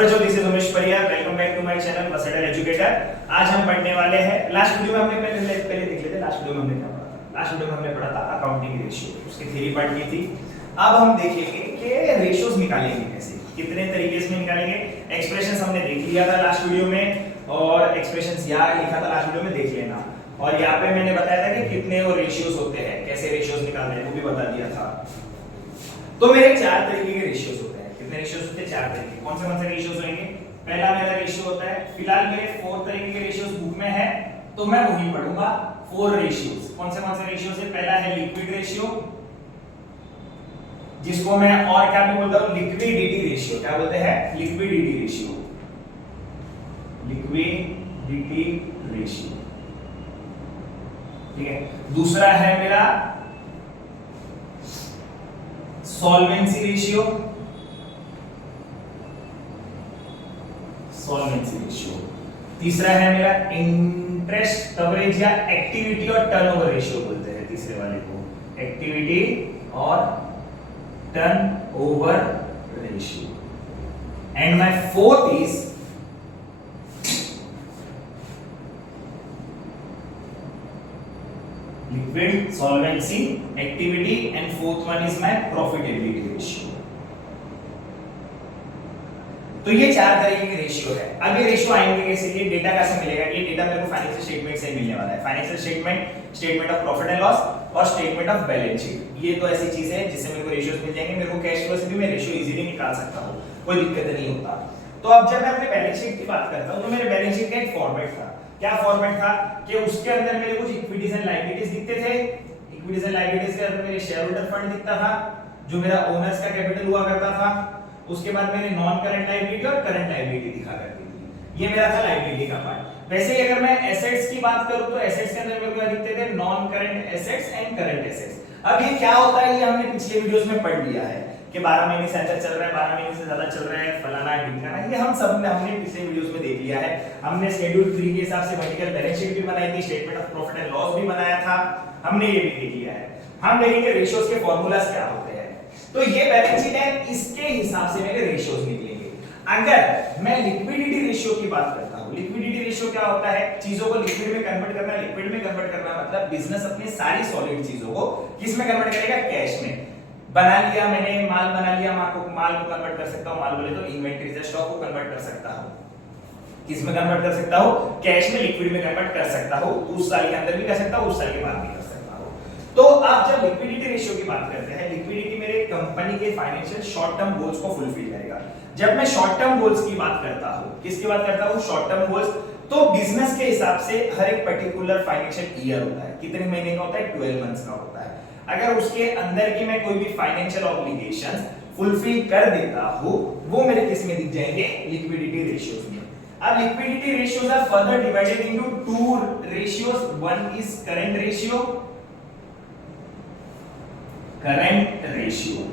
नमस्ते बच्चों, this is Umesh Parihar. Welcome back to my channel versatile educator. आज हम पढ़ने वाले हैं, लास्ट वीडियो में हमने पहले देख लेते। लास्ट वीडियो में हमने क्या पढ़ा था? लास्ट वीडियो में हमने पढ़ा था अकाउंटिंग रेशियो, उसकी थ्योरी पार्ट की थी। अब हम देखेंगे कि रेशियोज निकालेंगे कैसे, कितने तरीके से निकालेंगे। एक्सप्रेशंस हमने देख लिया था लास्ट वीडियो में, और एक्सप्रेशंस यहाँ लिखा था लास्ट वीडियो में, देख लेना। और यहाँ पे मैंने बताया था कि कितने वो रेशियोज होते हैं, कैसे रेशियोज निकालते हैं, वो भी बता दिया था। तो मेरे चार तरीके के रेशियोज होते हैं। कितने रेशियोज होते हैं? चार तरीके। कौन से रेशियोज होंगे? पहला मेरा रेशियो होता है, फिलहाल मेरे 4 तरीके के रेशियोज बुक में है, तो मैं वही पढ़ूंगा। 4 रेशियोज। कौन से रेशियोज है? पहला है लिक्विड रेशियो, जिसको मैं और क्या भी बोलता हूं, लिक्विडिटी रेशियो। क्या बोलते हैं? Liquidity ratio. लिक्विडिटी रेशियो, ठीक है। दूसरा है मेरा सॉल्वेंसी रेशियो। Solvency ratio. तीसरा है मेरा इंटरेस्ट कवरेज या एक्टिविटी और टर्नओवर रेशियो बोलते हैं तीसरे वाले को, एक्टिविटी और turnover ratio. And my fourth is liquid, solvency, activity, and fourth one is my profitability ratio. तो ये चार तरीके के रेशियो है। अब ये रेशियो आएंगे कैसे? ये डेटा कैसे मिलेगा? ये डेटा मेरे को फाइनेंशियल स्टेटमेंट से मिलने वाला है। Financial statement, statement of profit and loss और स्टेटमेंट ऑफ बैलेंस शीट। ये तो ऐसी चीजें हैं जिससे मेरे को रेशियोज मिल जाएंगे। मेरे को कैश फ्लो से भी मैं रेशियो इजीली निकाल सकता हूं, कोई दिक्कत नहीं होता। तो अब जब मैं अपने बैलेंस शीट की बात करता हूं, तो मेरे बैलेंस शीट का एक फॉर्मेट था। क्या फॉर्मेट था? कि उसके अंदर मेरे कुछ इक्विटीज एंड लायबिलिटीज दिखते थे। इक्विटीज एंड लायबिलिटीज के अंदर मेरे शेयर होल्डर फंड दिखता था, जो मेरा ओनर्स का कैपिटल हुआ करता था। उसके बाद मेरे नॉन करंट लायबिलिटी और करंट लायबिलिटी दिखा करती थी। ये मेरा था लायबिलिटी का पार्ट। वैसे ही अगर मैं एसेट्स की बात करूं, तो एसेट्स के अंदर मेरे को दिखते थे non current assets and current assets. अब ये क्या होता है, ये हमने पिछले वीडियोस में पढ़ लिया है कि 12 महीने से अंदर चल रहा है, 12 महीने से ज्यादा चल रहा है, फलाना ढिमकाना, ये हम सब हमने पिछले वीडियोस में देख लिया है। हमने शेड्यूल 3 के हिसाब से वर्टिकल बैलेंस शीट भी बनाई थी, statement of profit and loss भी बनाया था, हमने ये भी देख लिया है। हम देखेंगे रेशियोज के फार्मूलास क्या होते हैं। तो ये बैलेंस शीट है, इसके हिसाब से मेरे रेशियोज निकलेंगे। अगर मैं लिक्विडिटी रेशियो की बात करता हूं, लिक्विडिटी रेशियो क्या होता है? चीजों को लिक्विड में कन्वर्ट करना। लिक्विड में कन्वर्ट करना मतलब बिजनेस अपनी सारी सॉलिड चीजों को किस में कन्वर्ट करेगा? कैश में। बना लिया मैंने, माल बना लिया, माल को कन्वर्ट कर सकता हूं, माल बोले तो इन्वेंटरी से स्टॉक को कन्वर्ट कर सकता हूं। किस में कन्वर्ट कर सकता हूं? कैश में, लिक्विड में कन्वर्ट कर सकता हूं। उस साल के अंदर भी कर सकता हूं, उस साल के बाद भी कर सकता हूं। तो आप जब लिक्विडिटी रेशियो की बात करते हैं, लिक्विडिटी मेरे कंपनी के फाइनेंशियल शॉर्ट टर्म गोल्स को फुलफिल करेगा। जब मैं शॉर्ट टर्म गोल्स की बात करता हूं, किसकी बात करता हूं? Short term goals. तो बिजनेस के हिसाब से हर एक पर्टिकुलर फाइनेंशियल ईयर होता है। कितने महीने का होता है? 12 मंथ्स का होता है। अगर उसके अंदर की मैं कोई भी फाइनेंशियल ऑब्लिगेशंस फुलफिल कर देता हूं, वो मेरे किस में दिख जाएंगे? लिक्विडिटी रेशियोज में। अब liquidity ratios are further divided into 2 ratios. One is current ratio, current ratio,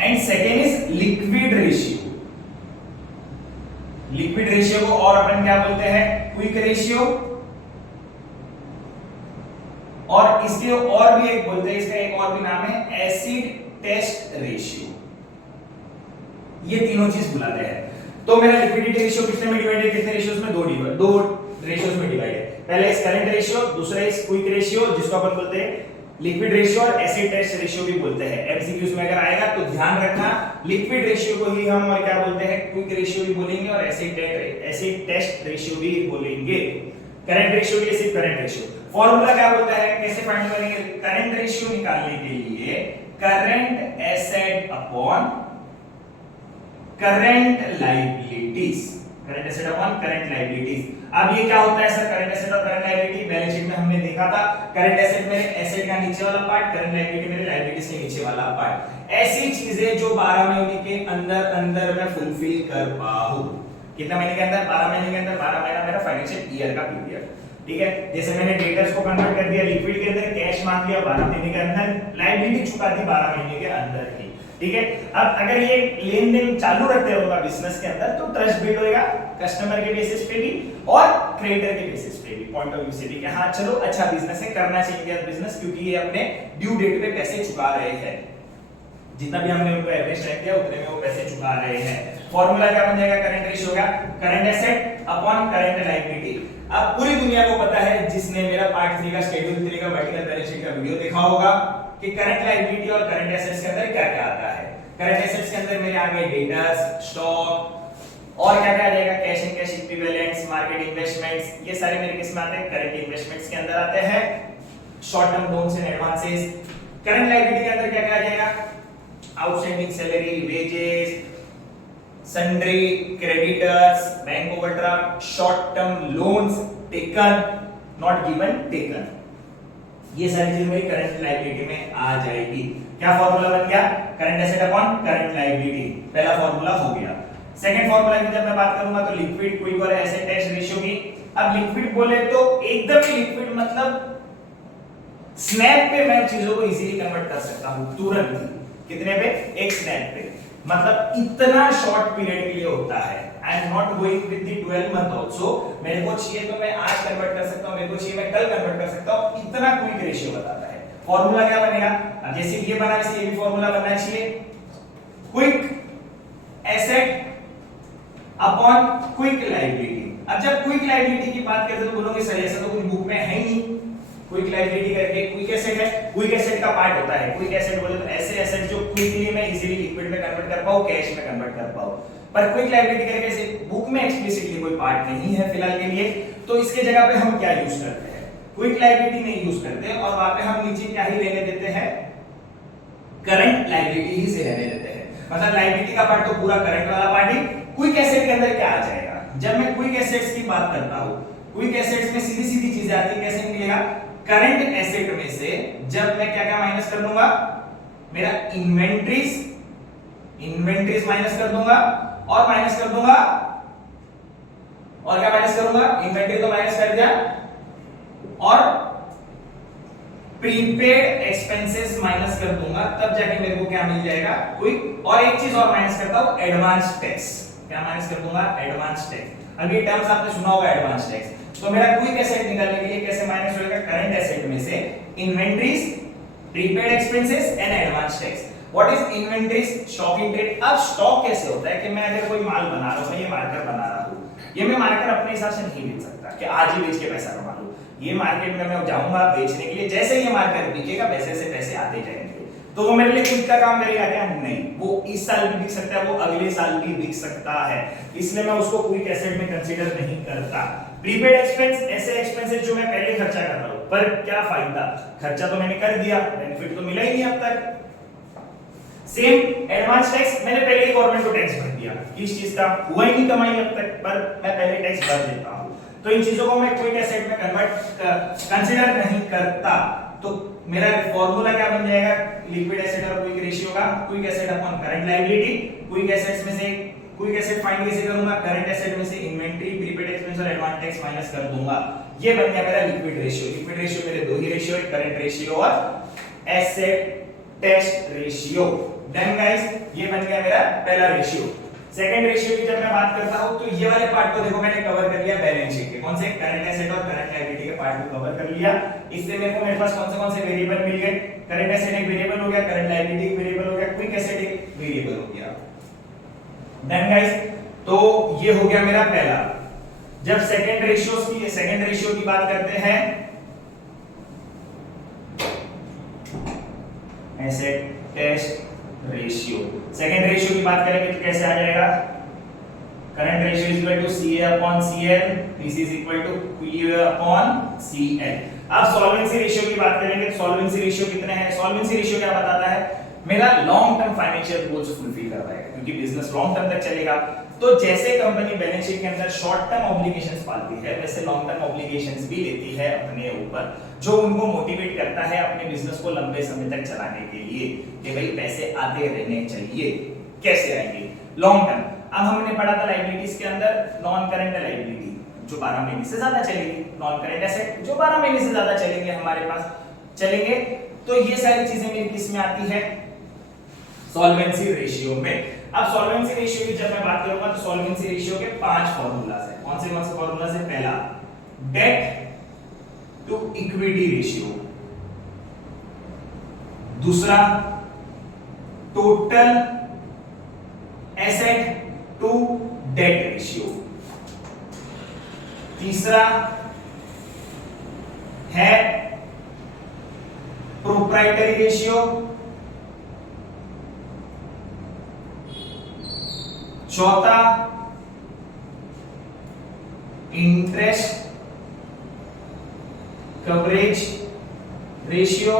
and second is liquid ratio. Liquid ratio को और अपन क्या बोलते हैं? Quick ratio. और इसके और भी एक बोलते हैं, इसका एक और भी नाम है एसिड टेस्ट रेशियो। ये तीनों चीज बुलाते हैं। तो मेरा लिक्विडिटी रेशियो कितने में डिवाइडेड? कितने रेशियोज में? दो रेशियोज में डिवाइडेड। पहला इज करंट रेशियो, दूसरा इज क्विक रेशियो, जिसको अपन बोलते हैं लिक्विड रेशियो और एसिड टेस्ट रेशियो भी बोलते हैं। एमसीक्यूज में अगर आएगा तो ध्यान रखना, लिक्विड रेशियो को ही हम और क्या बोलते हैं? क्विक रेशियो भी बोलेंगे, और एसिड टेस्ट रेशियो भी बोलेंगे। करंट रेशियो के लिए सिर्फ करंट रेशियो। फॉर्मूला क्या बोलता है? कैसे फाइंड करेंगे करंट रेशियो निकालने के लिए? Current asset upon current liabilities. Current asset upon current liabilities. अब ये क्या होता है सर? करंट एसेट और करंट लायबिलिटी बैलेंस शीट में हमने देखा था। करंट एसेट मेरे एसेट का नीचे वाला पार्ट, करंट लायबिलिटी मेरे लायबिलिटीज के नीचे वाला पार्ट। ऐसी चीजें जो 12 महीने के अंदर मैं फुलफिल कर पाऊं। कितने महीने के अंदर? 12 महीने के अंदर। 12 महीना मेरा फाइनेंशियल ईयर का पीरियड, ठीक है। जैसे मैंने डेटर्स को कन्वर्ट कर दिया लिक्विड के अंदर, कैश मांग लिया 12 महीने के अंदर, लायबिलिटी चुका दी 12 महीने के अंदर ही, ठीक है। अब अगर ये लेन देन चालू रखते होगा बिजनेस के अंदर, तो ट्रस्ट बिल्ड होएगा कस्टमर के बेसिस पे भी और क्रेडिटर के बेसिस पे भी, पॉइंट ऑफ व्यू से भी कि हाँ चलो अच्छा बिजनेस है, करना चाहिए बिजनेस, क्योंकि ये अपने ड्यू डेट पे पैसे चुका रहे हैं। जितना भी हमने उनको एवरेज टाइम किया उतने में वो पैसे चुका रहे हैं। फॉर्मूला क्या बन जाएगा, करंट रेशियो का current asset upon current liability. अब पूरी दुनिया को पता है, जिसने मेरा पार्ट 3 का शेड्यूल 3 का वर्टिकल बैलेंस शीट का वीडियो देखा होगा, कि करंट लायबिलिटी और करंट एसेट्स के अंदर क्या क्या आता है। करंट एसेट्स के अंदर मेरे आ गए डेटर्स, स्टॉक और क्या क्या आ जाएगा, cash and cash equivalents, market investments, ये सारे मेरे किस में आते हैं, करंट इन्वेस्टमेंट्स के अंदर आते हैं, short term loans and advances. Current liability के अंदर क्या क्या आ जाएगा, outstanding salary, wages, sundry, creditors, bank overdraft, short term loans taken, not given, taken, ये सारी चीजें मेरी करंट लायबिलिटी में आ जाएगी। क्या फॉर्मूला बन गया, current asset upon current liability, पहला फॉर्मूला हो गया। सेकंड फॉर्मूला की जब मैं बात करूंगा तो लिक्विड, क्विक और एसेट टेस्ट रेशियो की। अब लिक्विड बोले तो एकदम ही लिक्विड मतलब स्नैप पे मैं चीजों को इजीली कन्वर्ट कर सकता हूं, तुरंत ही। कितने पे, एक स्नैप पे, मतलब इतना शॉर्ट पीरियड के लिए होता है। I am not going with the 12 month also, मेरे को चाहिए तो मैं आज कन्वर्ट कर सकता हूं, मेरे को चाहिए मैं कल कन्वर्ट कर सकता हूं, इतना क्विक रेशियो बताता है। फॉर्मूला क्या बनेगा, अब जैसे ये बना वैसे ये भी फॉर्मूला बनना चाहिए, quick asset upon quick liability. अब जब क्विक लायबिलिटी की बात करते तो बोलोगे सर ऐसा तो कुछ बुक में है ही नहीं, क्विक लायबिलिटी करके क्विक एसेट है, क्विक एसेट का पार्ट होता है। क्विक एसेट बोले तो ऐसे एसेट जो क्विकली मैं इजीली लिक्विड में कन्वर्ट कर पाऊं, कैश में कन्वर्ट कर पाऊं। पर क्विक लायबिलिटी करके ऐसे बुक में एक्सप्लिसिटली कोई पार्ट नहीं है फिलहाल के लिए, तो इसके जगह पे हम क्या यूज करते हैं, क्विक लायबिलिटी नहीं यूज करते और वहां पे हम नीचे क्या ही लेने देते हैं, करंट लायबिलिटी ही से रहने देते हैं। मतलब लायबिलिटी का पार्ट तो पूरा करंट वाला पार्ट ही, क्विक एसेट के अंदर क्या आ जाएगा, जब मैं क्विक एसेट्स की बात करता हूं, क्विक एसेट्स में सीधी सीधी चीजें आती है, कैसे निकलेगा, करंट एसेट में से जब मैं क्या क्या माइनस कर दूंगा, मेरा इन्वेंटरीज माइनस कर दूंगा और माइनस कर दूंगा, और क्या माइनस करूंगा, इन्वेंटरी तो माइनस कर दिया, और प्रीपेड एक्सपेंसेस माइनस कर दूंगा, तब जाके मेरे को क्या मिल जाएगा, क्विक। और एक चीज और माइनस करता हूं, एडवांस टैक्स, क्या माइनस कर दूंगा, एडवांस टैक्स। अब ये टर्म्स आपने सुना होगा, एडवांस टैक्स। तो मेरा क्विक एसेट निकालने के लिए कैसे माइनस होएगा, करंट एसेट में से inventories, prepaid expenses and advance tax. What is inventories, stock in trade. अब स्टॉक कैसे होता है कि मैं अगर कोई माल बना रहा हूं, ये मार्कर बना रहा हूं, ये मैं मार्कर अपने हिसाब से नहीं बेच सकता कि आज ही बेच के पैसा कमा लूं। ये मार्केट में मैं जाऊंगा बेचने के लिए, जैसे ये मार्केट बिकेगा वैसे से पैसे आते जाएंगे, तो वो मेरे लिए क्विक का काम करेगा क्या, नहीं, वो इस साल भी बिक सकता है, वो अगले साल भी बिक सकता है, इसलिए मैं उसको क्विक एसेट में कंसीडर नहीं करता। प्रीपेड एक्सपेंस, ऐसे एक्सपेंसेस जो मैं पहले खर्चा कर रहा हूं, पर क्या फायदा, खर्चा तो मैंने कर दिया, बेनिफिट तो मिला ही नहीं अब तक। सेम एडवांस टैक्स, मैंने पहले ही गवर्नमेंट को टैक्स भर दिया, किस चीज का, हुआ ही नहीं कमाई अब तक, पर मैं पहले टैक्स भर देता हूं, तो इन चीजों को मैं क्विक एसेट में कन्वर्ट कंसीडर नहीं करता। तो मेरा फॉर्मूला क्या बन जाएगा, लिक्विड एसेट और क्विक रेशियो का, quick asset upon current liability. Quick assets में से क्विक एसेट फाइंड कैसे करूंगा, करंट एसेट में से इन्वेंटरी, प्रीपेड एक्सपेंस और एडवांस टैक्स माइनस कर दूंगा, ये बन गया मेरा लिक्विड रेशियो। लिक्विड रेशियो मेरे दो ही रेशियो है, करंट रेशियो और acid test ratio. Then guys ये बन गया मेरा पहला रेशियो। सेकंड रेशियो की जब मैं बात करता हूं तो ये वाले पार्ट को देखो मैंने कवर कर लिया बैलेंस शीट के, कौन से, करंट एसेट और करंट लायबिलिटी के पार्ट को कवर कर लिया। इससे मेरे पास कौन से वेरिएबल मिल गए, करंट एसेट एक वेरिएबल हो गया, करंट लायबिलिटी एक वेरिएबल हो गया, क्विक एसेट एक वेरिएबल हो गया। देन गाइस तो ये हो गया मेरा पहला। जब सेकंड रेशियो की बात करते हैं, acid test ratio, second ratio की बात करेंगे तो कैसे आ जाएगा, current ratio is equal to CA upon CL, this is equal to QA upon CL। अब सॉल्वेंसी रेशियो की बात करेंगे, सॉल्वेंसी रेशियो कितने हैं, सॉल्वेंसी रेशियो क्या बताता है, मेरा long term financial goals fulfil कर पाएगा, क्योंकि बिजनेस लॉन्ग टर्म तक चलेगा। तो जैसे कंपनी बैलेंस शीट के अंदर शॉर्ट टर्म ऑब्लिगेशंस पालती है, वैसे लॉन्ग टर्म ऑब्लिगेशंस भी लेती है अपने ऊपर, जो उनको मोटिवेट करता है अपने बिजनेस को लंबे समय तक चलाने के लिए, कि भाई पैसे आते रहने चाहिए। कैसे आएंगे, लॉन्ग टर्म। अब हमने पढ़ा था लायबिलिटीज के अंदर नॉन करंट लायबिलिटी जो 12 महीने से ज्यादा चलेगी, नॉन करंट एसेट जो 12 महीने से ज्यादा चलेंगे हमारे पास चलेंगे। तो ये सारी चीजें मेरी किस में आती है, सॉल्वेंसी रेशियो में। अब सॉल्वेंसी रेशियो की जब मैं बात करूंगा तो सॉल्वेंसी रेशियो के 5 फार्मूलास हैं। कौन से फार्मूलास हैं, पहला डेट टू इक्विटी रेशियो, दूसरा total asset to debt ratio. तीसरा है प्रोप्राइटरी रेशियो। चौथा इंटरेस्ट कवरेज रेशियो।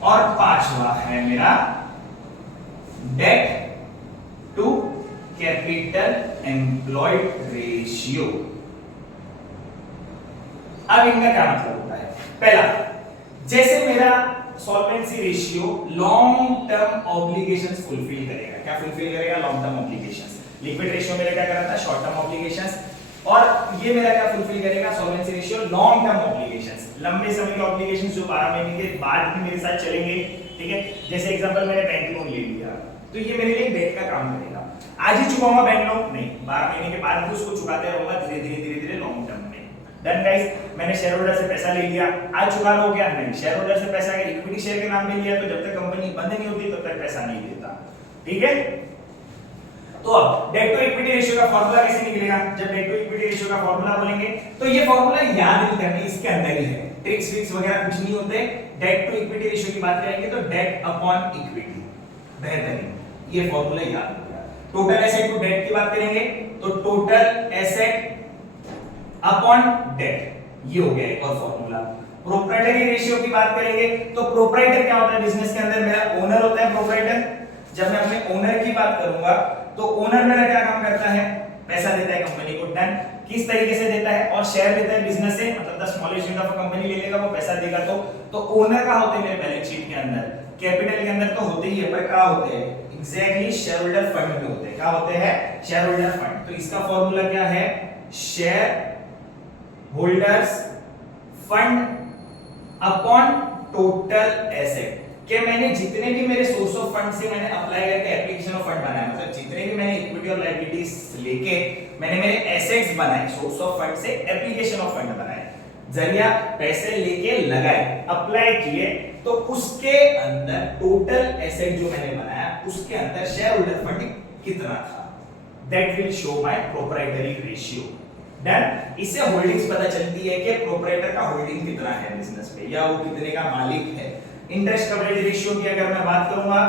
और पांचवा है मेरा debt to capital employed ratio. अब इनका क्या मतलब होता है? पहला, जैसे मेरा solvency ratio long term obligations fulfil करेगा। क्या फुलफिल करेगा? Long term obligations. Liquid ratio मेरा क्या कर रहा था? Short term obligations. और ये मेरा क्या फुलफिल करेगा? Solvency ratio long term obligations, लंबे समय के ऑब्लिगेशंस जो 12 महीने के बाद भी मेरे साथ चलेंगे। ठीक है, जैसे एग्जांपल मैंने बैंक लोन ले लिया तो ये मेरे लिए डेट का काम करेगा। आज ही चुकाऊंगा बैंक लोन नहीं, 12 महीने के बाद भी उसको चुकाते रहूंगा धीरे धीरे लॉन्ग टर्म में। डन गाइस, मैंने शेयर होल्डर से पैसा ले लिया, आज चुका लो क्या? नहीं, शेयर होल्डर से पैसा अगर इक्विटी शेयर के नाम पे लिया तो जब तक कंपनी बंद नहीं होती तब तक पैसा नहीं देता। ठीक है, तो अब डेट टू इक्विटी रेशियो का फार्मूला कैसे निकलेगा? जब डेट टू इक्विटी रेशियो का फार्मूला बोलेंगे तो ये फार्मूला याद नहीं करना, इसके अंदर ही है, ट्रिक्स विक्स वगैरह कुछ नहीं होते। डेट टू इक्विटी रेशियो की बात करेंगे तो डेट अपॉन इक्विटी, बेहतरीन, ये फार्मूला याद हो गया। टोटल एसेट टू डेट की बात करेंगे तो टोटल एसेट अपॉन डेट, ये हो गया एक और फार्मूला। प्रोप्राइटरी रेशियो की बात करेंगे तो प्रोप्राइटर क्या होता है? बिजनेस के अंदर मेरा ओनर होता है प्रोप्राइटर। जब मैं अपने ओनर की बात करूंगा तो ओनर मेरा क्या काम करता है? पैसा देता है कंपनी को। डन, किस तरीके से देता है? और शेयर देता है बिजनेस से, मतलब the smallest unit of company ले लेगा वो पैसा देगा। तो ओनर का होते हैं मेरे बैलेंस शीट के अंदर, कैपिटल के अंदर तो होते ही है, पर क्या होते हैं? एग्जैक्टली शेयर होल्डर फंड में होते हैं। क्या होते हैं? Share holder fund. तो इसका फॉर्मूला क्या है? Share holders fund upon total asset. कि मैंने जितने भी मेरे सोर्स ऑफ फंड से मैंने अप्लाई करके एप्लीकेशन ऑफ फंड बनाया, मतलब जितने भी मैंने इक्विटी और लायबिलिटीज लेके मैंने मेरे एसेट्स बनाए, सोर्स ऑफ फंड से एप्लीकेशन ऑफ फंड बनाए, जरिया पैसे लेके लगाए, अप्लाई किए, तो उसके अंदर टोटल एसेट जो मैंने बनाया उसके अंदर शेयर होल्डर फंड कितना था, that will show my proprietary ratio. Done, इससे होल्डिंग्स पता चलती है कि प्रोप्राइटर का होल्डिंग कितना है बिजनेस पे, या वो कितने का मालिक है। इंटरेस्ट कवरेज रेशियो की अगर मैं बात करूंगा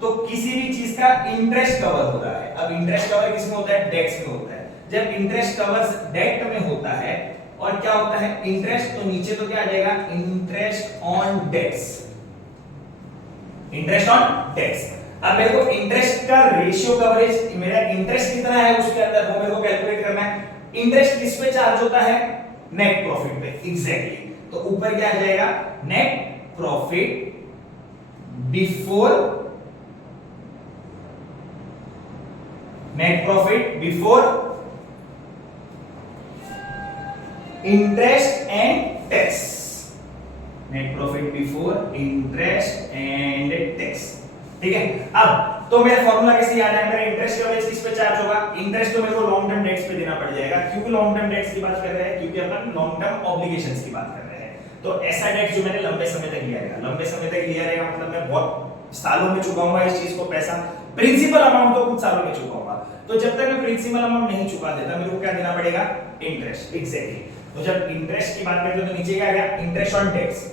तो किसी भी चीज का इंटरेस्ट कवर होता है। अब इंटरेस्ट कवर किसमें होता है? डेट्स में होता है। जब इंटरेस्ट कवर्स डेट में होता है और क्या होता है? इंटरेस्ट, तो नीचे तो क्या आ जाएगा? Interest on debts, interest on debts. अब मेरे को इंटरेस्ट का रेशियो कवरेज, मेरा इंटरेस्ट कितना है उसके अंदर, वो मेरे को कैलकुलेट करना है। इंटरेस्ट किस पे चार्ज होता है? नेट प्रॉफिट पे, एग्जैक्टली। तो ऊपर क्या आ जाएगा? Net profit before, net profit before interest and tax, net profit before interest and tax. ठीक है, अब तो मेरा फॉर्मूला कैसे याद है? मेरा इंटरेस्ट कवरेज किस पे चार्ज होगा? इंटरेस्ट तो मेरे को लॉन्ग टर्म डेट्स पे देना पड़ जाएगा, क्योंकि लॉन्ग टर्म डेट्स की बात कर रहे हैं, क्योंकि अपन लॉन्ग टर्म ऑब्लिगेशंस की बात कर रहे हैं। तो ऐसा डेट जो मैंने लंबे समय तक लिया रहेगा, लंबे समय तक लिया रहेगा मतलब मैं बहुत सालों में चुकाऊंगा इस चीज को पैसा। प्रिंसिपल अमाउंट तो कुछ सालों में चुकाऊंगा, तो जब तक मैं प्रिंसिपल अमाउंट नहीं चुका देता मेरे को क्या देना पड़ेगा? Interest, exactly. तो जब इंटरेस्ट की बात करते हैं तो नीचे क्या आ गया? Interest on debts.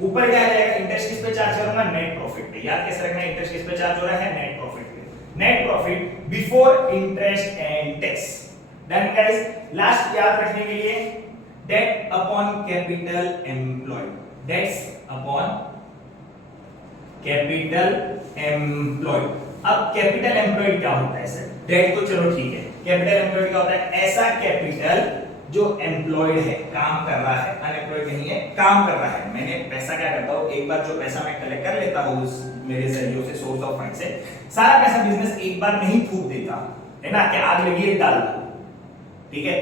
ऊपर क्या आ जाएगा? इंटरेस्ट किस पे चार्ज करूंगा? नेट प्रॉफिट पे। याद कैसे रखना है? इंटरेस्ट किस पे चार्ज हो रहा है? नेट प्रॉफिट पे। Net profit before interest and tax. Done guys, last याद रखने के लिए debt upon capital employed, debts upon capital employed. अब कैपिटल एम्प्लॉयड क्या होता है सर? डेट तो चलो ठीक है, कैपिटल एम्प्लॉयड क्या होता है? ऐसा कैपिटल जो एम्प्लॉयड है, काम कर रहा है, अनएम्प्लॉयड नहीं है, काम कर रहा है। मैंने पैसा क्या करता हूं, एक बार जो पैसा मैं कलेक्ट कर लेता हूं उस मेरे जरिए से, सोर्स ऑफ फंड से, सारा पैसा बिजनेस एक बार नहीं फूक देता है ना, कि आग लगी है डाल दो। ठीक है,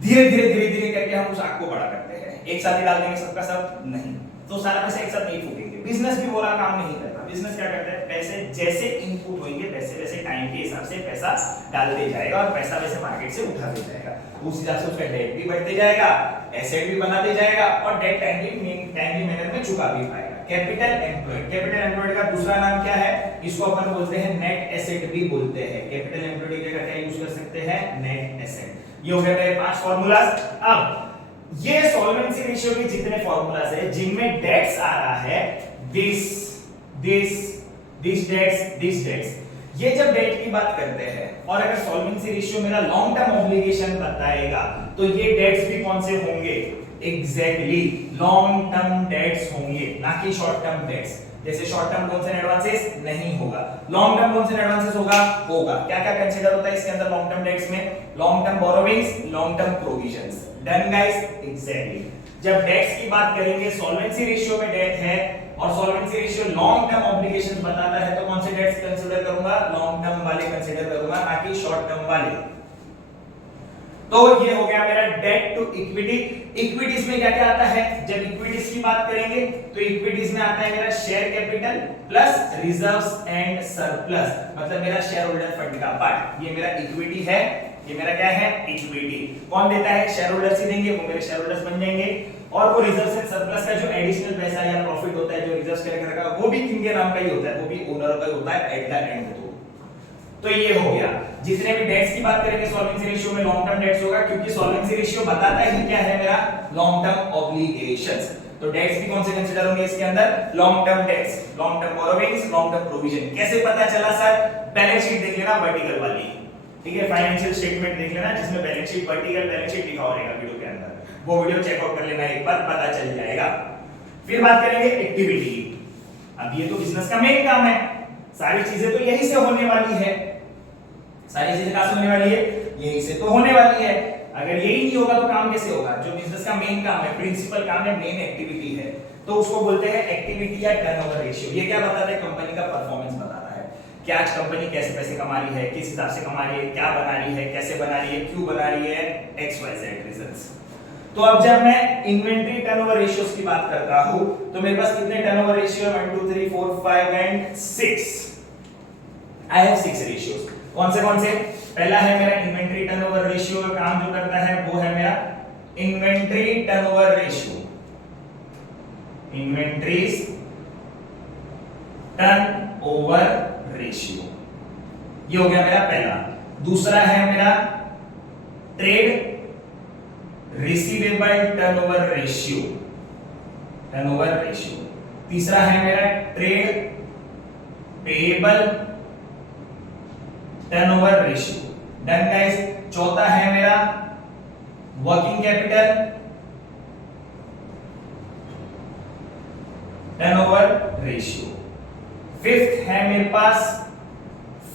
धीरे धीरे करके हम उस आग को बड़ा करते हैं, एक साथ ही डाल देंगे सबका सब नहीं, तो सारा पैसा एक साथ नहीं फूकेंगे। बिजनेस भी बोला काम नहीं करता, बिजनेस क्या करता है? पैसे जैसे इनपुट होंगे वैसे वैसे टाइम के हिसाब से पैसा डालते जाएगा और पैसा वैसे मार्केट से उठाते जाएगा, उस हिसाब से उसका डेट भी बढ़ते जाएगा, एसेट भी बना दे जाएगा और डेट टाइमली मैनर में चुका भी पाएगा। कैपिटल एम्प्लॉयड का दूसरा नाम क्या है, इसको अपन बोलते हैं नेट एसेट भी बोलते हैं। कैपिटल एम्प्लॉयड की जगह क्या यूज कर सकते हैं, नेट एसेट। ये हो गया मेरे 5 फार्मूलाज। अब ये सॉल्वेंसी रेशियो के जितने फार्मूलाज है जिनमें डेट्स आ रहा है, दिस डेट्स, ये जब डेट की बात करते हैं और अगर सॉल्वेंसी रेशियो मेरा लॉन्ग टर्म ऑब्लिगेशन बताएगा तो ये डेट्स भी कौन से होंगे, एग्जैक्टली लॉन्ग टर्म डेट्स होंगे, ना कि शॉर्ट टर्म डेट्स। जैसे short term loans and advances नहीं होगा, long term loans and advances होगा। क्या क्या कंसीडर होता है इसके अंदर लॉन्ग टर्म डेट्स में, long term borrowings, long term provisions. Done guys, exactly. जब डेट्स की बात करेंगे, सॉल्वेंसी रेशियो में डेट है और solvency ratio long term obligations बताता है, तो कौन से डेट्स कंसीडर करूंगा, लॉन्ग टर्म वाले कंसीडर करूंगा, ना कि शॉर्ट टर्म वाले। तो ये हो गया मेरा डेट टू इक्विटी। इक्विटीज में क्या क्या आता है, जब इक्विटीज की बात करेंगे तो इक्विटीज में आता है मेरा share capital plus reserves and surplus, मतलब मेरा शेयर होल्डर फंड का पार्ट, ये मेरा इक्विटी है। ये मेरा क्या है, इक्विटी। कौन देता है, शेयर होल्डर्स ही देंगे, वो मेरे शेयर होल्डर्स बन जाएंगे। और वो रिजर्व्स एंड सरप्लस का जो एडिशनल पैसा या प्रॉफिट होता है जो रिजर्व्स करके रखा है, वो भी किनके नाम का ही होता है, वो भी ओनर का ही होता है एट द एंड। तो ये हो गया। जितने भी डेट्स की बात करेंगे सॉल्वेंसी रेशियो में लॉन्ग टर्म डेट्स होगा, क्योंकि सॉल्वेंसी रेशियो बताता ही क्या है मेरा, लॉन्ग टर्म ऑब्लिगेशंस। तो डेट्स भी कौन से कंसीडर होंगे इसके अंदर, long term debts, long term borrowings, long term provision. कैसे पता चला सर, बैलेंस शीट देख लेना वर्टिकल वाली, ठीक है, फाइनेंशियल स्टेटमेंट देख लेना जिसमें balance sheet, vertical balance sheet लिखा होगा वीडियो के अंदर, वो वीडियो चेकआउट कर लेना, एक बार पता चल जाएगा। फिर बात करेंगे एक्टिविटी की। अब ये तो बिजनेस का मेन काम है, सारी चीजें तो यही से होने वाली है, सारी चीजें कहां से होने वाली है, यही से तो होने वाली है। अगर यही नहीं होगा तो काम कैसे होगा, जो बिजनेस का मेन काम है, प्रिंसिपल काम है, मेन एक्टिविटी है, तो उसको बोलते हैं एक्टिविटी या टर्नओवर रेशियो। ये क्या बताता है, कंपनी का परफॉर्मेंस बताता है कि आज कंपनी कैसे पैसे कमा रही है, किस हिसाब से कमा रही है, क्या बना रही है, कैसे बना रही है, क्यों बना रही है, XYZ रीजंस। तो अब जब मैं इन्वेंटरी टर्नओवर रेशियोस की बात करता हूं तो मेरे पास कितने टर्नओवर रेशियो है, 1 2 3 4 5 एंड 6। I have 6 ratios. कौन से, पहला है मेरा इन्वेंटरी टर्नओवर रेशियो का काम जो करता है वो है मेरा inventory turnover ratio, inventories turnover ratio, ये हो गया मेरा पहला। दूसरा है मेरा ट्रेड रिसीवेबल टर्नओवर रेशियो, तीसरा है मेरा trade payable turnover ratio. Done guys. चौथा है मेरा working capital turnover ratio. Fifth है मेरे पास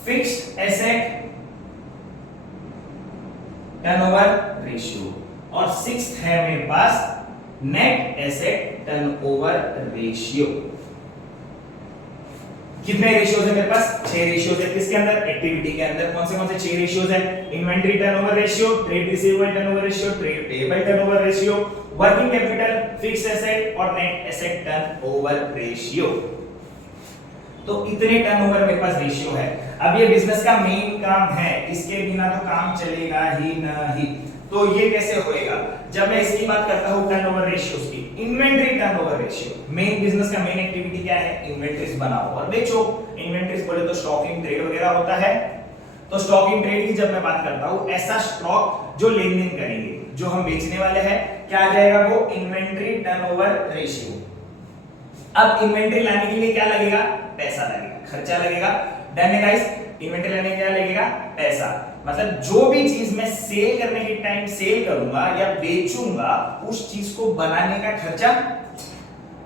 फिक्स्ड एसेट टर्नओवर रेशियो और सिक्स्थ है मेरे पास नेट एसेट टर्नओवर रेशियो। कितने रेशियोज है मेरे पास, 6 रेशियोज है। किसके अंदर, एक्टिविटी के अंदर। कौन से 6 रेशियोज है, inventory turnover ratio, trade receivable turnover ratio, trade payable turnover ratio, working capital, fixed asset और नेट एसेट टर्नओवर रेशियो। तो इतने टर्नओवर मेरे पास रेशियो है। अब ये बिजनेस का मेन काम है, इसके बिना तो काम चलेगा ही नहीं। तो ये कैसे होएगा, जब मैं इसकी बात करता हूं टर्नओवर रेशियोज की, inventory turnover ratio, main business का मेन एक्टिविटी क्या है, इन्वेंटरीज बनाओ और बेचो। इन्वेंटरीज बोले तो स्टॉकिंग ट्रेड वगैरह होता है। तो स्टॉकिंग ट्रेड की जब मैं बात करता हूं, ऐसा स्टॉक जो लेन देन करेंगे, जो हम बेचने वाले हैं, क्या आ जाएगा वो इन्वेंटरी टर्नओवर रेशियो। अब इन्वेंटरी लाने के लिए क्या लगेगा, पैसा लगेगा, खर्चा लगेगा। डन है गाइस। इन्वेंटरी लाने के लिए क्या लगेगा, पैसा। मतलब जो भी चीज मैं सेल करने के टाइम सेल करूंगा या बेचूंगा, उस चीज को बनाने का खर्चा,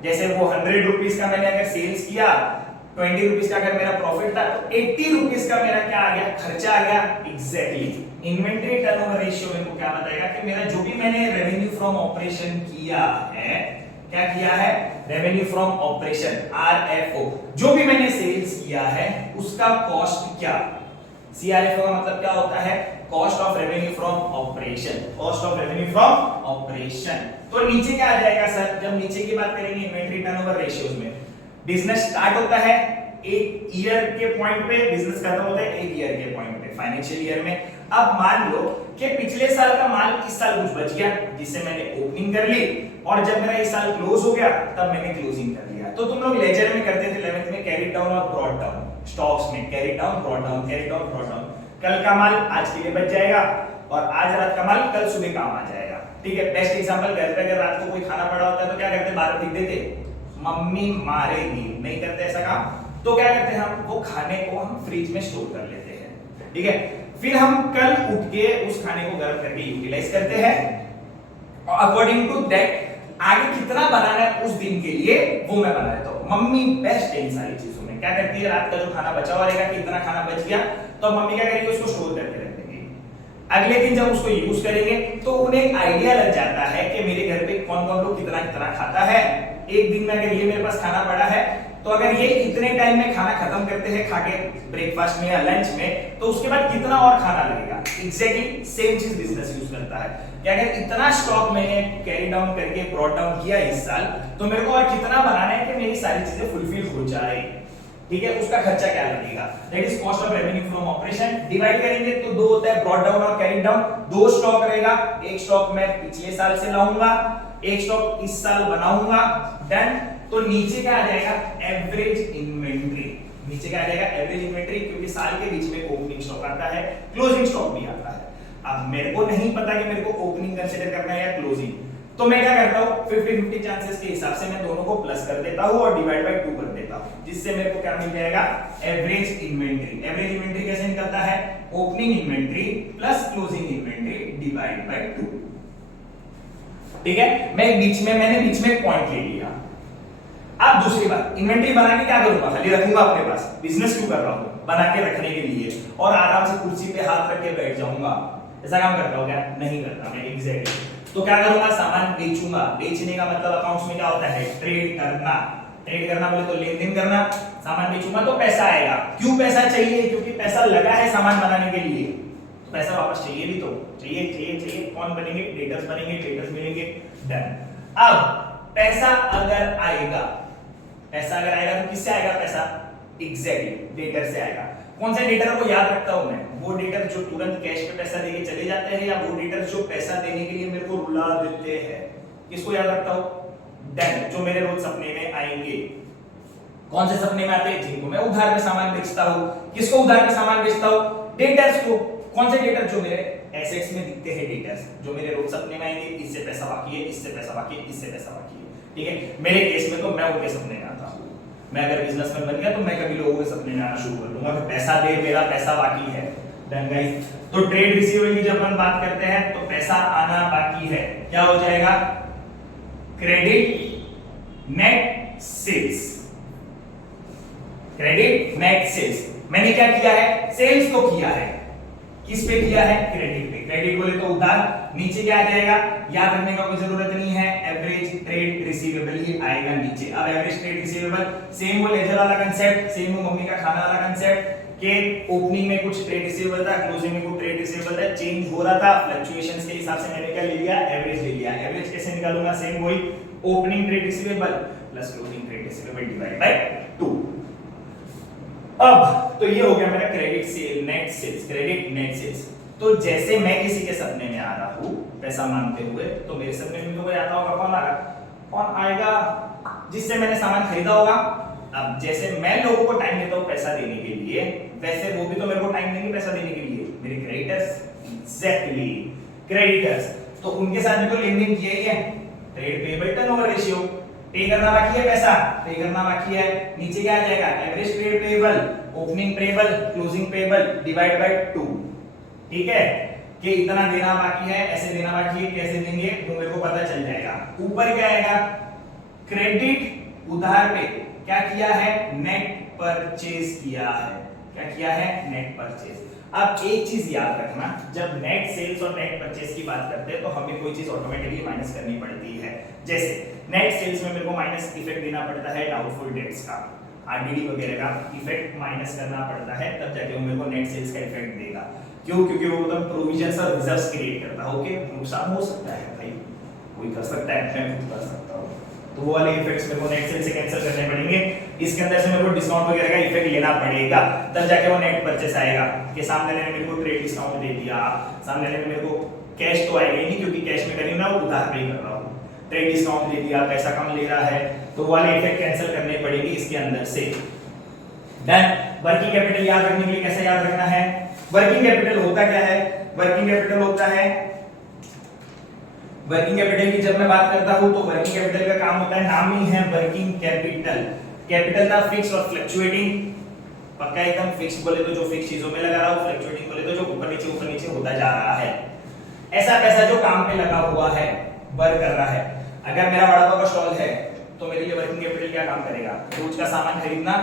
जैसे वो 100 रुपीस का मैंने अगर सेल्स किया, 20 रुपीस का अगर मेरा प्रॉफिट था, तो 80 रुपीस का मेरा क्या आ गया, खर्चा आ गया। एग्जैक्टली। इन्वेंटरी टर्नओवर रेशियो मेरे को क्या बताएगा कि मेरा जो भी मैंने रेवेन्यू फ्रॉम ऑपरेशन किया है, क्या किया है, रेवेन्यू फ्रॉम ऑपरेशन, RFO, जो भी मैंने सेल्स किया है उसका कॉस्ट क्या। CRFO का मतलब क्या होता है, cost of revenue from operation, cost of revenue from operation. तो नीचे क्या आ जाएगा सर, जब नीचे की बात करेंगे इन्वेंटरी टर्नओवर रेशियोज में, बिजनेस स्टार्ट होता है एक ईयर के पॉइंट पे, बिजनेस खत्म होता है एक ईयर के पॉइंट पे, फाइनेंशियल ईयर में। अब मान लो कि पिछले साल का माल इस साल कुछ बच गया जिससे मैंने ओपनिंग कर ली, और जब मेरा इस साल क्लोज हो गया तब मैंने क्लोजिंग कर लिया। तो तुम लोग लेजर में करते थे 11th में, कैरी डाउन और ब्रॉट डाउन, स्टॉक्स में carry down brought down, carry down brought down. कल का माल आज के लिए बच जाएगा और आज रात का माल कल सुबह काम आ जाएगा। ठीक है, बेस्ट एग्जांपल, घर पे अगर रात को कोई खाना पड़ा होता है तो क्या करते, बाहर फेंक देते, मम्मी मारेगी, नहीं करते ऐसा काम। तो क्या करते हैं हम, वो खाने को हम फ्रिज में स्टोर कर लेते हैं। ठीक है, फिर हम कल उठ के उस खाने को गर्म करके यूटिलाइज करते हैं, और अकॉर्डिंग टू दैट आगे कितना बनाना है उस दिन के लिए वो मैं बना देता हूँ। मम्मी बेस्ट है इन सारी चीजों में। क्या करती है, रात का जो खाना बचा हुआ रहेगा कि इतना खाना बच गया तो मम्मी क्या करेगी, उसको स्टोर करके रख देंगे। अगले दिन जब उसको यूज करेंगे तो उन्हें एक आइडिया लग जाता है कि मेरे घर पे कौन कौन लोग कितना कितना खाता है। एक दिन में अगर ये मेरे पास खाना पड़ा है तो अगर ये इतने टाइम में खाना खत्म करते हैं खाके ब्रेकफास्ट में या लंच में, तो उसके बाद कितना और खाना लगेगा। एग्जैक्टली सेम चीज बिजनेस यूज करता है कि अगर इतना स्टॉक मैंने कैरी डाउन करके ब्रॉट डाउन किया इस साल, तो मेरे को और कितना बनाना है कि मेरी सारी चीजें फुलफिल हो जाए। ठीक है, उसका खर्चा क्या लगेगा, that is cost of revenue from operation. Divide करेंगे तो दो होता है, ब्रॉट डाउन और कैरी डाउन। दो स्टॉक रहेगा, एक स्टॉक मैं पिछले साल से लाऊंगा, एक स्टॉक इस साल बनाऊंगा। डन। तो नीचे क्या आ जाएगा, एवरेज इन्वेंटरी। नीचे क्या आ जाएगा, एवरेज इन्वेंटरी, क्योंकि साल के बीच में ओपनिंग स्टॉक आता है, क्लोजिंग स्टॉक भी आता है। अब मेरे को नहीं पता कि मेरे को ओपनिंग कंसीडर करना है या क्लोजिंग, तो मैं क्या करता हूँ 50-50 चांसेस के हिसाब से मैं दोनों को प्लस कर देता हूँ और डिवाइड बाय 2 कर देता हूँ, जिससे मेरे को क्या मिल जाएगा, एवरेज इन्वेंटरी। एवरेज इन्वेंटरी कैसे निकलता है, opening inventory plus closing inventory divide by 2। ठीक है, मैंने बीच में एक पॉइंट ले लिया। अब दूसरी बात, इन्वेंटरी बना के क्या करूंगा, खाली रखूंगा अपने पास, बिजनेस क्यों कर रहा हूं, बना के रखने के लिए, और आराम से कुर्सी पे हाथ रख के बैठ जाऊंगा। ऐसा काम करता हूं क्या, नहीं करता मैं। एग्जैक्टली। तो क्या करूंगा, सामान बेचूंगा। बेचने का मतलब अकाउंट्स में क्या होता है, ट्रेड करना। ट्रेड करना बोले तो लेन देन करना। सामान बेचूंगा तो पैसा आएगा। क्यों पैसा चाहिए, क्योंकि पैसा लगा है सामान बनाने के लिए, तो पैसा वापस चाहिए भी, तो चाहिए। कौन बनेंगे, डेटर्स बनेंगे, डेटर्स मिलेंगे। डन। अब पैसा अगर आएगा तो किससे आएगा पैसा, एग्जैक्टली डेटर से आएगा। कौन से डेटर को याद रखता हूं मैं, वो डेटर जो तुरंत कैश पे पैसा देके चले जाते हैं, या वो डेटर जो पैसा देने के लिए मेरे को रुला देते हैं। किसको याद रखता हूं, डन, जो मेरे रोज सपने में आएंगे। कौन से सपने में आते हैं, जिनको मैं उधार पे सामान बेचता हूं। किसको उधार पे सामान बेचता हूं, डेटर्स को। कौन से डेटर, जो मेरे एसेट्स में दिखते हैं डेटर्स, जो मेरे रोज सपने में आएंगे, इससे पैसा बाकी है, इससे पैसा बाकी है, इससे पैसा बाकी है। ठीक है, मेरे केस में तो मैं उनके सपने में आता हूं। मैं अगर बिजनेसमैन बन गया तो मैं कभी लोगों के सपने में आना शुरू कर दूंगा कि पैसा दे, मेरा पैसा बाकी है। Done guys. तो ट्रेड रिसीवेबल की जब हम बात करते हैं तो पैसा आना बाकी है, क्या हो जाएगा, credit net sales. Credit net sales, मैंने क्या किया है, सेल्स को किया है। किस पे किया है, क्रेडिट पे। क्रेडिट बोले तो उधार। नीचे क्या आ जाएगा, याद रखने का कोई जरूरत नहीं है, एवरेज ट्रेड रिसीवेबल ही आएगा नीचे। अब एवरेज ट्रेड रिसीवेबल, सेम वो लेजर वाला कांसेप्ट, सेम वो मम्मी का खाना वाला कांसेप्ट, के ओपनिंग में कुछ ट्रेड रिसीवेबल था, क्लोजिंग में कुछ ट्रेड रिसीवेबल था, चेंज हो रहा था फ्लक्चुएशंस के हिसाब से। मैंने क्या ले लिया, एवरेज ले लिया। एवरेज कैसे निकालूंगा, सेम वही, opening trade receivable plus closing trade receivable divide by 2। अब तो ये हो गया मेरा credit sale net sales, credit net sales. तो जैसे मैं किसी के सपने में आ रहा हूं पैसा मांगते हुए, तो मेरे सपने में तो कोई आता होगा, कौन आएगा, जिससे मैंने सामान खरीदा होगा। अब जैसे मैं लोगों को टाइम देता हूं पैसा देने के लिए, वैसे वो भी तो मेरे को टाइम देंगे पैसा देने के लिए, मेरे क्रेडिटर्स। Exactly, creditors. तो उनके साथ भी तो लेन देन किया ही है, ट्रेड पेबल टर्नओवर रेशियो। पे करना बाकी है, पैसा पे करना बाकी है। नीचे क्या आ जाएगा, average trade payable, opening payable, closing payable divide by 2। ठीक है, कि इतना देना बाकी है, ऐसे देना बाकी है, कैसे देंगे वो मेरे को पता चल जाएगा। ऊपर क्या आएगा, क्रेडिट उधार पे क्या किया है, नेट परचेज किया है। क्या किया है, नेट परचेज। अब एक चीज याद रखना, जब नेट सेल्स और नेट परचेज की बात करते हैं तो हमें कोई चीज ऑटोमेटिकली माइनस करनी पड़ती है। जैसे नेट सेल्स में मेरे को माइनस इफेक्ट देना पड़ता है डाउटफुल डेट्स का, आरडीडी वगैरह का इफेक्ट माइनस करना पड़ता है, तब जाके वो मेरे को नेट सेल्स का इफेक्ट देगा। क्यों, क्योंकि वो मतलब प्रोविजंस और रिजर्व्स क्रिएट करता है। ओके, नुकसान हो सकता है भाई, कोई कर सकता है, मैं खुद कर सकता हूं, तो तो वो वाले इफेक्ट्स मेरे को नेट सेल से कैंसिल करने पड़ेंगे। इसके अंदर से मेरे को डिस्काउंट वगैरह का इफेक्ट लेना पड़ेगा, तब जाके वो नेट परचेस आएगा। कि सामने ने मेरे को ट्रेड डिस्काउंट दे दिया, सामने ने मेरे को कैश तो आएगा ही नहीं, क्योंकि कैश में करीब ना वो उधार पे कर रहा हूँ, ट्रेड डिस्काउंट दे दिया, पैसा कम ले रहा है, तो वाले इफेक्ट कैंसिल करने पड़ेंगे इसके अंदर से। डन। वर्किंग कैपिटल याद रखने के लिए कैसे याद रखना है? वर्किंग कैपिटल होता क्या है? वर्किंग कैपिटल होता है, वर्किंग कैपिटल की जब मैं बात करता हूं तो वर्किंग कैपिटल का काम होता है, नाम ही है वर्किंग कैपिटल। कैपिटल था फिक्स और फ्लक्चुएटिंग, पक्का एकदम फिक्स बोले तो जो फिक्स चीजों में लगा रहा हूं, फ्लक्चुएटिंग बोले तो जो ऊपर नीचे होता जा रहा है, ऐसा पैसा जो काम पे लगा हुआ है, वर्क कर रहा है। अगर मेरा वड़ा पाव का स्टॉल है तो मेरे लिए वर्किंग कैपिटल क्या काम करेगा? रोज का सामान खरीदना,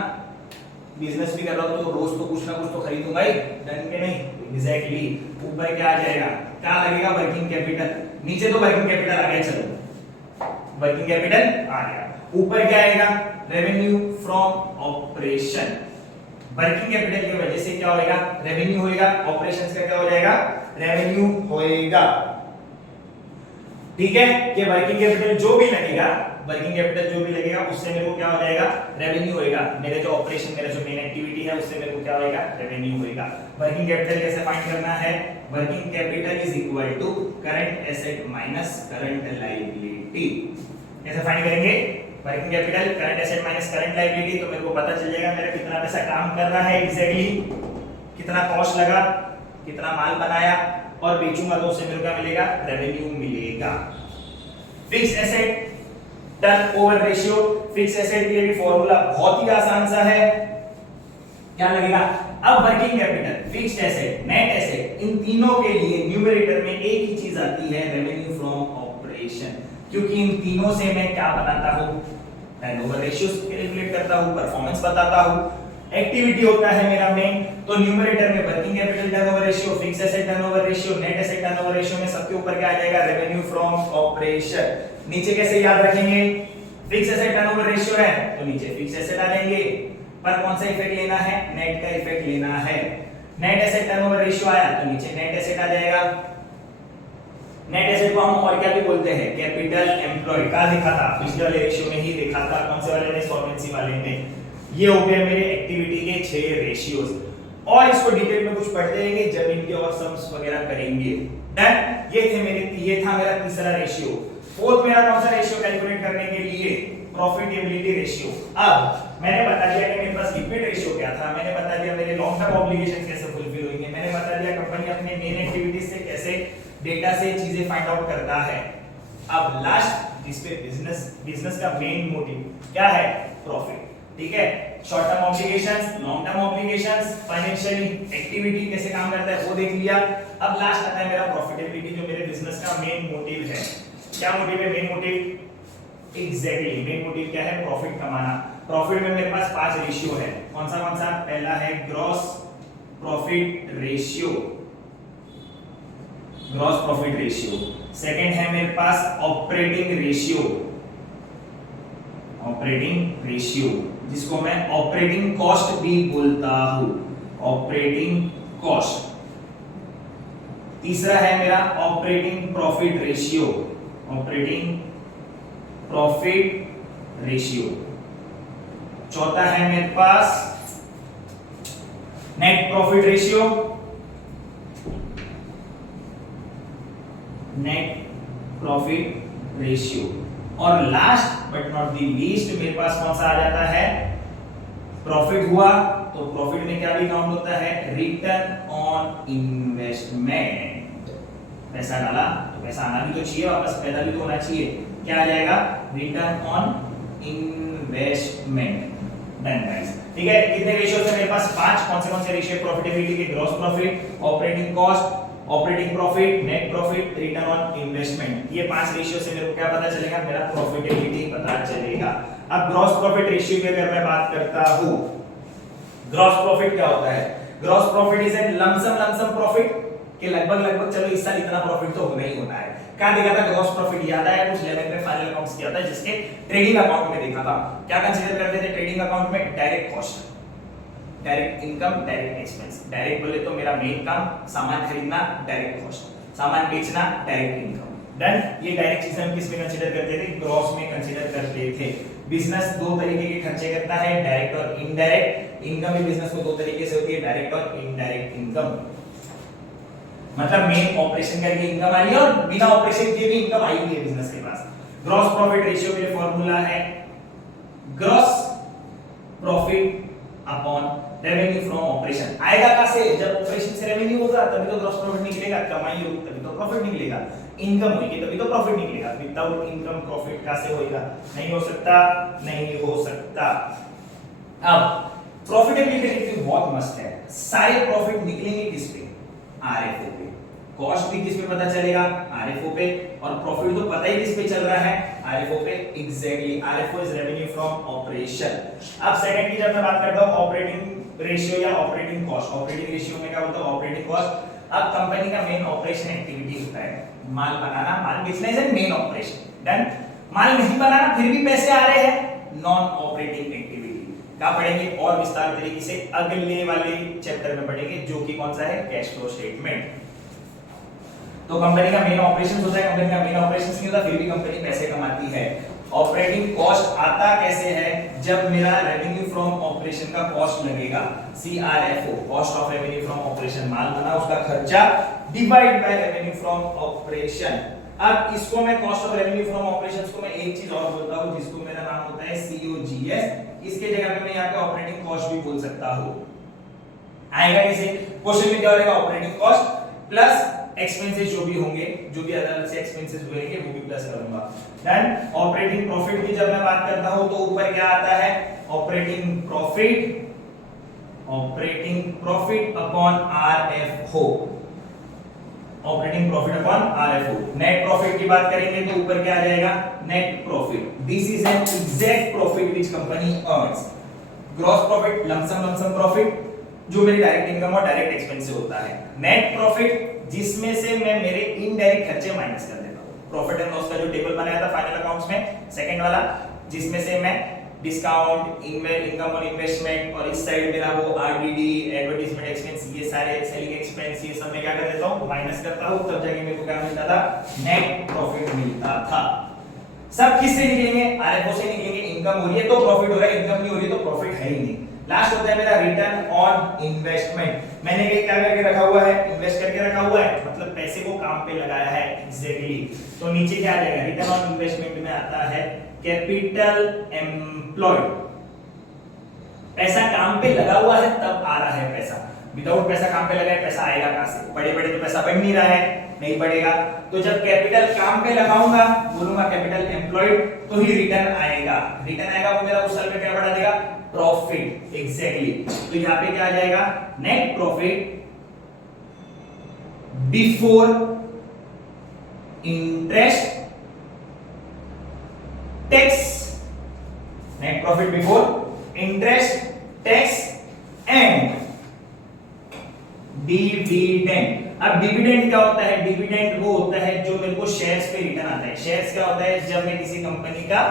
बिजनेस भी कर रहा हूं तो रोज तो कुछ ना कुछ तो खरीदूंगा ही, डन के नहीं? एग्जैक्टली। ऊपर क्या आ जाएगा? क्या लगेगा? Working capital. नीचे तो वर्किंग कैपिटल आ गया, चलो वर्किंग कैपिटल आ गया। ऊपर क्या आएगा? Revenue from operation. Working capital की वजह से क्या होएगा? रेवेन्यू होएगा। ऑपरेशंस का क्या हो जाएगा? रेवेन्यू होएगा। ठीक है, कि वर्किंग कैपिटल जो भी लगेगा, वर्किंग कैपिटल जो भी लगेगा उससे मेरे को क्या हो जाएगा? रेवेन्यू होएगा। मेरे जो ऑपरेशन, मेरा जो मेन एक्टिविटी है उससे मेरे को क्या होएगा? रेवेन्यू होएगा। वर्किंग कैपिटल कैसे फाइंड करना है? Working capital is equal to current asset minus current liability. कैसे फाइंड करेंगे? Working capital current asset minus current liability, तो मेरे को पता चल जाएगा मेरा कितना पैसा काम कर रहा है एग्जैक्टली, कितना कॉस्ट लगा, कितना माल बनाया और बेचूंगा तो उससे मेरे को क्या मिलेगा? रेवेन्यू मिलेगा। Fix asset turnover ratio, fix asset के लिए भी फॉर्मूला बहुत ही आसान सा है, क्या लगेगा? अब working capital, fixed asset, net asset, इन तीनों के लिए न्यूमरेटर में एक ही चीज आती है, रेवेन्यू फ्रॉम ऑपरेशन, क्योंकि इन तीनों से मैं क्या बताता हूं? टर्नओवर रेशियो कैलकुलेट करता हूं, परफॉर्मेंस बताता हूं, एक्टिविटी होता है मेरा मेन। तो न्यूमरेटर में working capital turnover ratio, fix asset turnover ratio, net asset turnover ratio में सबके ऊपर क्या आ जाएगा? Revenue from operation. नीचे कैसे याद रखेंगे? फिक्स एसेट टर्नओवर रेशियो है तो नीचे फिक्स एसेट आ जाएंगे, पर कौन सा इफेक्ट लेना है? नेट का इफेक्ट लेना है। नेट एसेट टर्नओवर रेशियो आया तो नीचे नेट एसेट आ जाएगा। नेट एसेट को हम और क्या भी बोलते हैं? Capital employed. का देखा था पिछले वाले रेशियो में ही देखा था, कौन से वाले में? सॉल्वेंसी वाले में। ये हो गया मेरे एक्टिविटी के 6 रेशियोज, और इसको डिटेल में कुछ पढ़ते रहेंगे जब इनके और सम्स वगैरह करेंगे। डन। ये था मेरा तीसरा रेशियो। फोर्थ मेरा कौन सा रेशियो कैलकुलेट करने के लिए? Profitability ratio. अब मैंने बता दिया कि मेरे पास लिक्विड रेशियो क्या था, मैंने बता दिया मेरे लॉन्ग टर्म ऑब्लिगेशन कैसे फुलफिल होंगे, मैंने बता दिया कंपनी अपने मेन एक्टिविटीज से कैसे डेटा से चीजें फाइंड आउट करता है। अब लास्ट जिस पे बिजनेस का मेन मोटिव क्या है? प्रॉफिट। ठीक है, short term obligations, long term obligations, financially activity कैसे काम करता है वो देख लिया। अब लास्ट आता है मेरा प्रॉफिटेबिलिटी, जो मेरे बिजनेस का मेन मोटिव है। क्या मोटिव है? Main motive exactly main motive क्या है? प्रॉफिट कमाना। प्रॉफिट में मेरे पास 5 रेशियो है। कौन सा? पहला है gross profit ratio, gross profit ratio. Second है मेरे पास ऑपरेटिंग रेशियो, ऑपरेटिंग रेशियो, जिसको मैं ऑपरेटिंग कॉस्ट भी बोलता हूं, ऑपरेटिंग कॉस्ट। तीसरा है मेरा operating profit ratio, operating profit ratio. चौथा है मेरे पास net profit ratio, net profit ratio. और last but not the least मेरे पास कौन सा आ जाता है? प्रॉफिट हुआ तो प्रॉफिट में क्या भी काउंट होता है? Return on investment. पैसा डाला तो पैसा आना भी तो चाहिए वापस, पैदा भी तो होना चाहिए। क्या आ जाएगा? Return on investment. Done guys. ठीक है, कितने रेशियो थे मेरे पास? 5। कौन से रेशियो? प्रॉफिटेबिलिटी के gross profit, operating cost, operating profit, net profit, return on investment. ये 5 रेशियो से मेरे को क्या पता चलेगा? मेरा प्रॉफिटेबिलिटी पता चलेगा। अब ग्रॉस प्रॉफिट रेशियो की अगर मैं बात करता हूं, ग्रॉस प्रॉफिट क्या होता है? Gross profit is an lump sum profit, कि लगभग चलो इस साल इतना प्रॉफिट तो होना ही होना है। क्या देखा था? ग्रॉस प्रॉफिट याद आया कुछ 11th में फाइनल अकाउंट्स किया था, जिसके ट्रेडिंग अकाउंट में देखा था। क्या कंसीडर करते थे ट्रेडिंग अकाउंट में? Direct cost, direct income, direct expense. Direct बोले तो मेरा मेन काम सामान खरीदना, डायरेक्ट कॉस्ट, सामान बेचना, डायरेक्ट इनकम। डन। ये डायरेक्ट चीजें हम किस में कंसीडर करते थे, ग्रॉस में कंसीडर करते थे। बिजनेस दो तरीके के खर्चे करता है, डायरेक्ट और इनडायरेक्ट। इनकम भी बिजनेस को दो तरीके से होती है, डायरेक्ट और इनडायरेक्ट इनकम। मतलब मेन ऑपरेशन करके इनकम आ रही है और बिना ऑपरेशन किए भी इनकम आई हुई है बिजनेस के पास। ग्रॉस प्रॉफिट रेशियो के लिए फॉर्मूला है gross profit upon revenue from operation. आएगा कहां से, जब ऑपरेशन से रेवेन्यू होगा तभी तो ग्रॉस प्रॉफिट निकलेगा, कमाई होगी तभी तो प्रॉफिट निकलेगा, इनकम होगी तभी तो प्रॉफिट निकलेगा। विदाउट इनकम प्रॉफिट कहां से होगा, नहीं हो सकता, नहीं हो सकता। अब प्रॉफिटेबिलिटी देखिए बहुत मस्त है, सारे प्रॉफिट निकलेंगे किस पे, आरएफओ पे। कॉस्ट भी किस पे पता चलेगा, आरएफओ पे, और प्रॉफिट तो पता ही किस पे चल रहा है, आरएफओ पे। Exactly, RFO is revenue from operation. अब सेकंड की जब मैं बात करता हूं ऑपरेटिंग रेशियो या ऑपरेटिंग कॉस्ट, ऑपरेटिंग रेशियो में क्या होता है, ऑपरेटिंग कॉस्ट। अब कंपनी का मेन ऑपरेशन एक्टिविटी होता है माल बनाना, माल बेचना is a main operation. Done. माल नहीं बनाना फिर भी पैसे आ रहे हैं, नॉन ऑपरेटिंग एक्टिविटी। क्या पढ़ेंगे और विस्तार तरीके से अगले वाले चैप्टर में पढ़ेंगे, जो कि कौन सा है, कैश फ्लो स्टेटमेंट। तो कंपनी का मेन ऑपरेशंस होता है, कंपनी का मेन ऑपरेशंस नहीं होता फिर भी कंपनी पैसे कमाती है। ऑपरेटिंग कॉस्ट आता कैसे है, जब मेरा रेवेन्यू फ्रॉम ऑपरेशन का कॉस्ट लगेगा, CRFO, cost of revenue from operation, माल बना उसका खर्चा divide by revenue from operation. अब इसको मैं cost of revenue from operations को मैं एक चीज और बोलता हूं जिसको मेरा नाम होता है सीओजीएस। इसके जगह पे मैं यहां पे ऑपरेटिंग कॉस्ट भी बोल सकता हूं। आएगा कैसे, क्वेश्चन में क्या होगा, ऑपरेटिंग कॉस्ट प्लस एक्सपेंसेस जो भी होंगे, जो भी अलग से एक्सपेंसेस होंगे वो भी प्लस करूंगा। देन ऑपरेटिंग प्रॉफिट की जब मैं बात करता हूं तो ऊपर क्या आता है, operating profit, operating profit upon RFO, operating profit upon RFO. Net profit की बात करेंगे तो ऊपर क्या आ जाएगा, net profit. This is an exact profit which company earns. Gross profit lump sum profit जो मेरी डायरेक्ट इनकम और डायरेक्ट एक्सपेंस से होता है। नेट प्रॉफिट जिसमें से मैं मेरे इनडायरेक्ट खर्चे माइनस कर देता हूं। प्रॉफिट एंड लॉस का जो टेबल बनाया था फाइनल अकाउंट्स में, सेकंड वाला, जिसमें से मैं डिस्काउंट, इनकम और इन्वेस्टमेंट, और इस साइड मेरा वो आरडीडी, एडवर्टाइजमेंट एक्सपेंस, ये सारे सेलिंग एक्सपेंस, ये सब मैं क्या कर देता हूं, माइनस करता हूं, तब जाके मेरे को क्या मिलता था, नेट प्रॉफिट मिलता था। सब किससे निकलेंगे, आरएफओ से निकलेंगे। इनकम हो रही है तो प्रॉफिट हो रहा है, इनकम नहीं हो रही है तो प्रॉफिट है ही नहीं। लास्ट होता है मेरा रिटर्न ऑन इन्वेस्टमेंट। मैंने क्या करके रखा हुआ है, इन्वेस्ट करके रखा हुआ है, मतलब पैसे को काम पे लगाया है। एग्जैक्टली। तो नीचे क्या आ जाएगा, रिटर्न ऑन इन्वेस्टमेंट में आता है कैपिटल एम्प्लॉयड। पैसा काम पे लगा हुआ है तब आ रहा है पैसा, विदाउट पैसा काम पे लगा है पैसा आएगा कहां से, बड़े बड़े तो पैसा बढ़ नहीं रहा है, नहीं बढ़ेगा। तो जब कैपिटल काम पे लगाऊंगा, बोलूंगा कैपिटल एम्प्लॉयड, तो ही रिटर्न आएगा। रिटर्न आएगा वो मेरा उस साल में क्या बढ़ा देगा, प्रॉफिट। एग्जैक्टली। तो यहां पे क्या आ जाएगा, net profit before interest tax, net profit before interest tax and dividend. अब डिविडेंड क्या होता है, डिविडेंड वो होता है जो मेरे को शेयर्स पे रिटर्न आता है। शेयर्स क्या होता है, जब मैं किसी कंपनी का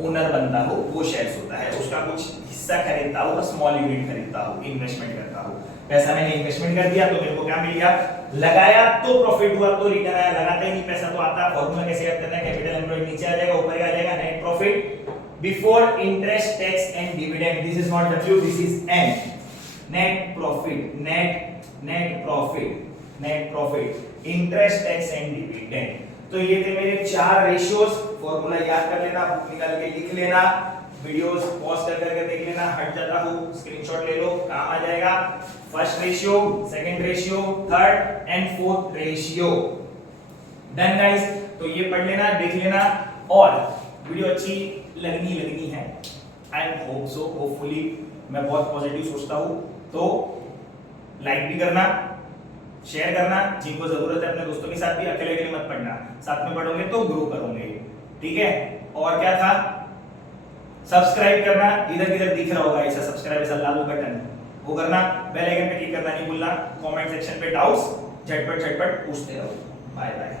ओनर बनता हूं वो शेयर्स होता है, उसका कुछ हिस्सा खरीदता हूं, स्मॉल यूनिट खरीदता हूं, इन्वेस्टमेंट करता हूं। पैसा मैंने इन्वेस्टमेंट कर दिया तो मेरे को क्या मिल गया, लगाया तो प्रॉफिट हुआ तो रिटर्न आया, लगाते ही नहीं पैसा तो आता। फॉर्मूला कैसे याद करना है, कैपिटल एम्प्लॉयड नीचे आ जाएगा, ऊपर आ जाएगा net profit before interest tax and dividend. This is not W, this is an. Net profit, net profit, interest tax and dividend. तो ये थे मेरे चार रेशियोज। फॉर्मूला याद कर लेना, बुक निकाल के लिख लेना, वीडियोस पॉज कर करके देख लेना, हट जाता हूं स्क्रीनशॉट ले लो, काम आ जाएगा। First ratio, second ratio, third and fourth ratio. Done guys. तो ये पढ़ लेना, देख लेना, और वीडियो अच्छी लगनी है, आई होप सो, होपफुली। मैं बहुत पॉजिटिव सोचता हूं, तो लाइक भी करना, शेयर करना, जिनको जरूरत है अपने दोस्तों के साथ भी, अकेले अकेले मत पढ़ना, साथ में पढ़ोगे तो ग्रो करोगे, ठीक है। और क्या था, सब्सक्राइब करना, इधर किधर दिख रहा होगा ऐसा सब्सक्राइब, ऐसा लाल बटन, वो करना, बेल आइकन पे क्लिक करना नहीं भूलना। कमेंट सेक्शन पे डाउट्स झटपट पूछते रहो। Bye bye.